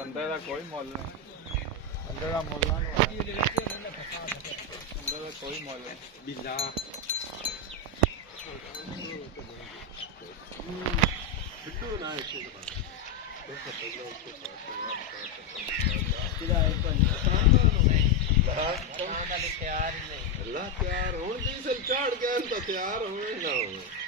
ਬੰਦੇ ਦਾ ਕੋਈ ਮੁੱਲ ਨਹੀਂ, ਬੰਦੇ ਦਾ ਮੁੱਲ ਨਾ ਬੰਦੇ ਦਾ ਕੋਈ ਮੁੱਲ ਨਹੀਂ। ਬਿੱਲਾ ਬਿੱਟੂ ਨਾ ਇੱਥੇ ਤਿਆਰ ਹੋਣ ਦੀ ਸਿਰ ਝਾੜ ਗਿਆ ਤਾਂ ਤਿਆਰ ਹੋਵੇ ਨਾ ਹੋਵੇ।